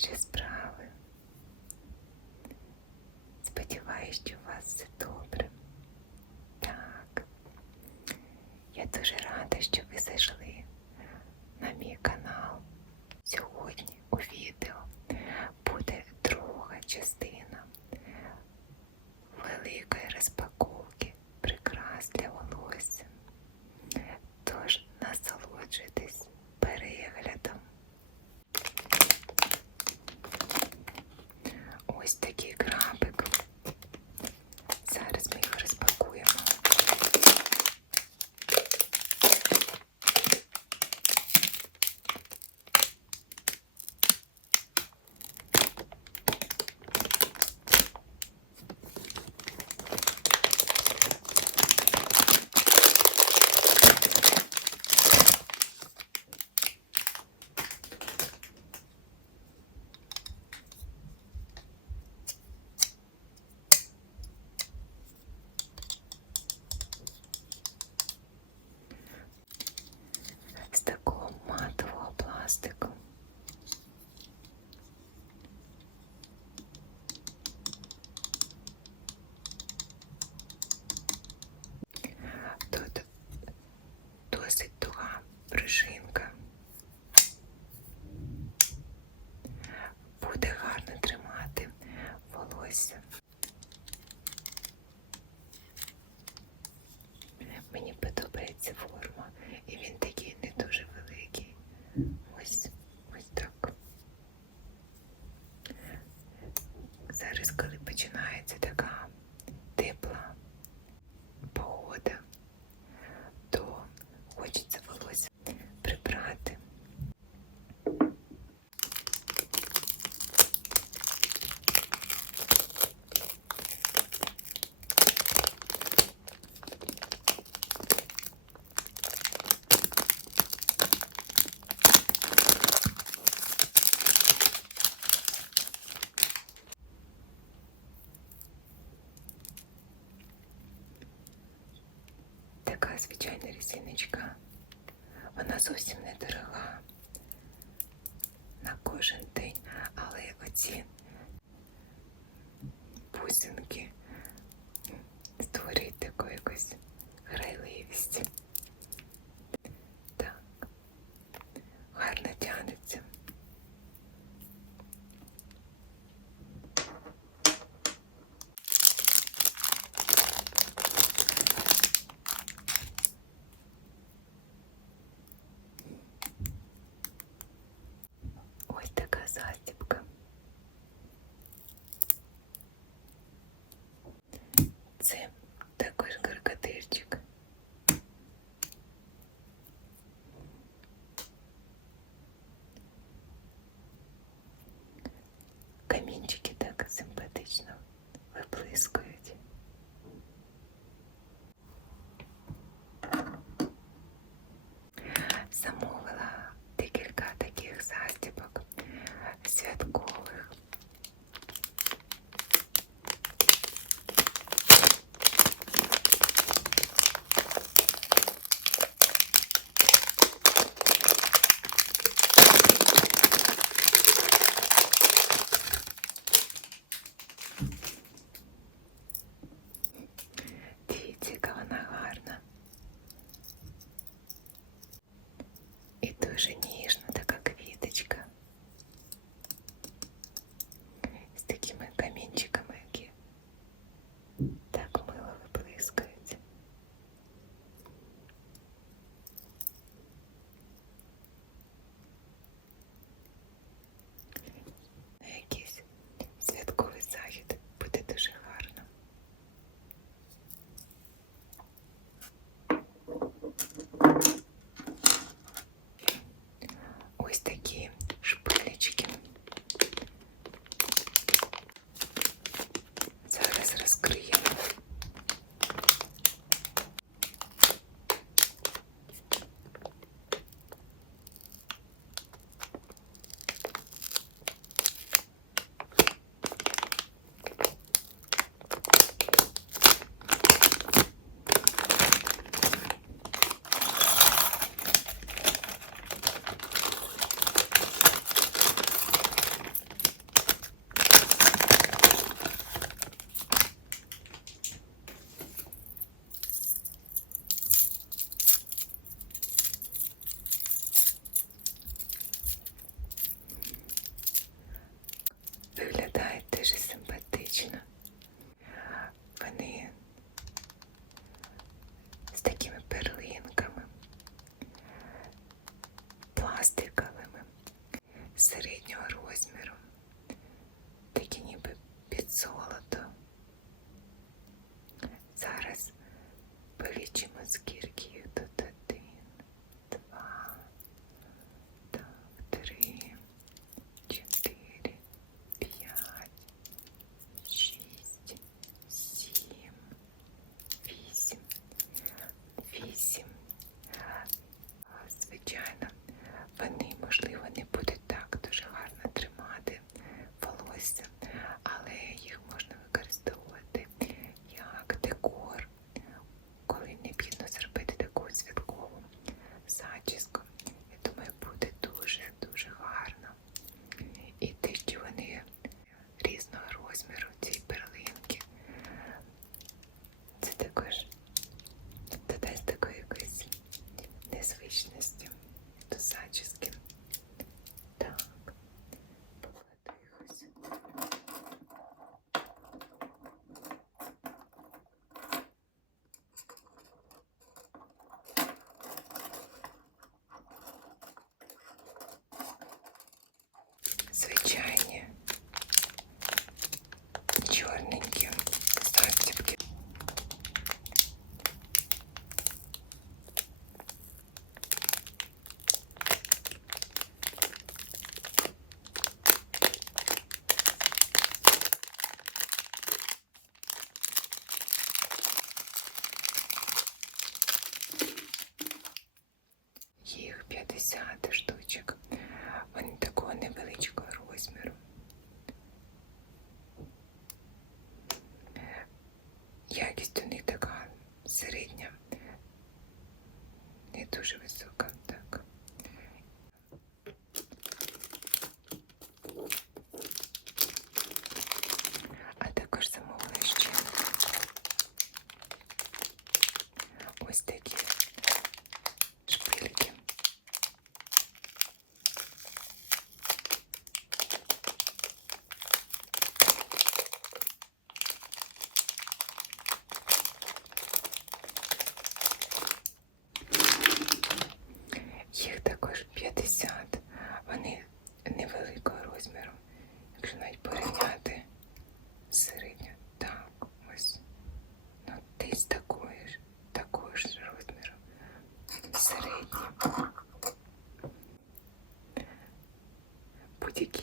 just course. Але Це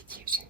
提升。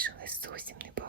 Залишилось зовсім небагато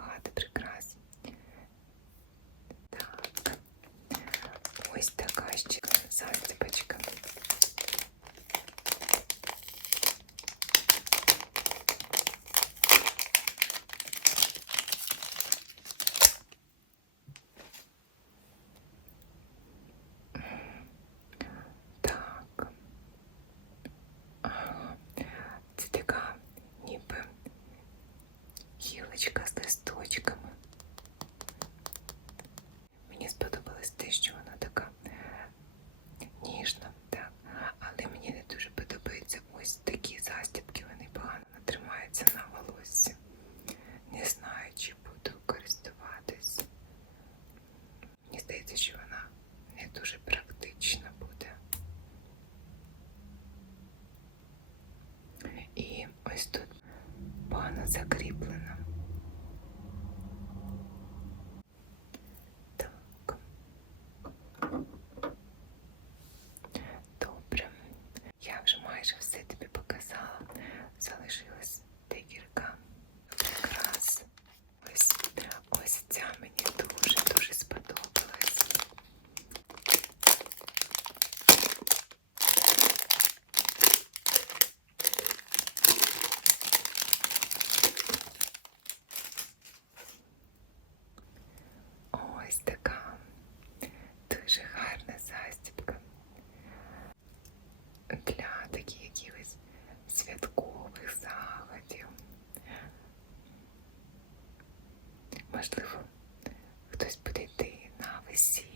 йти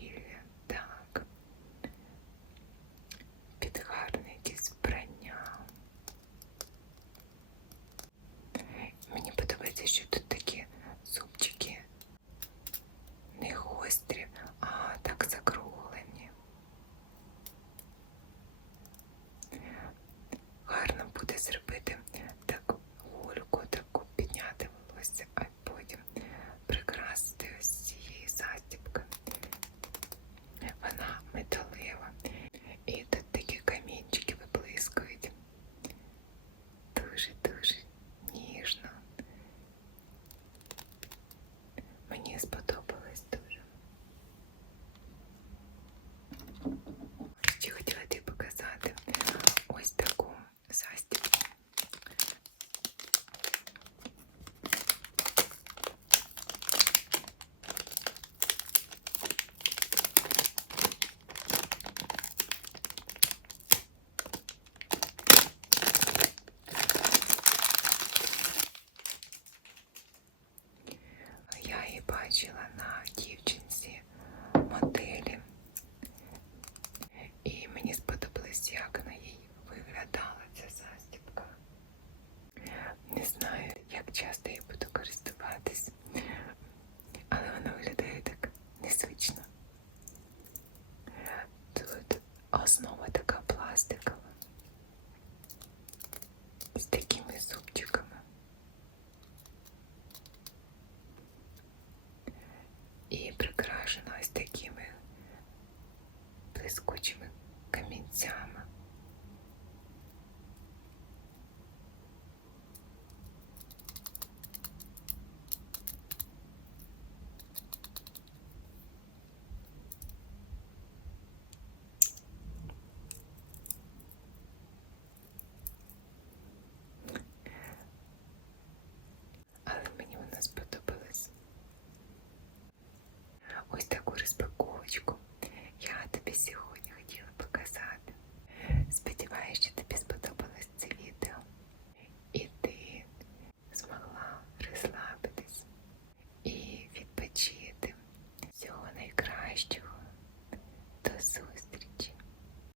основа така пластикова.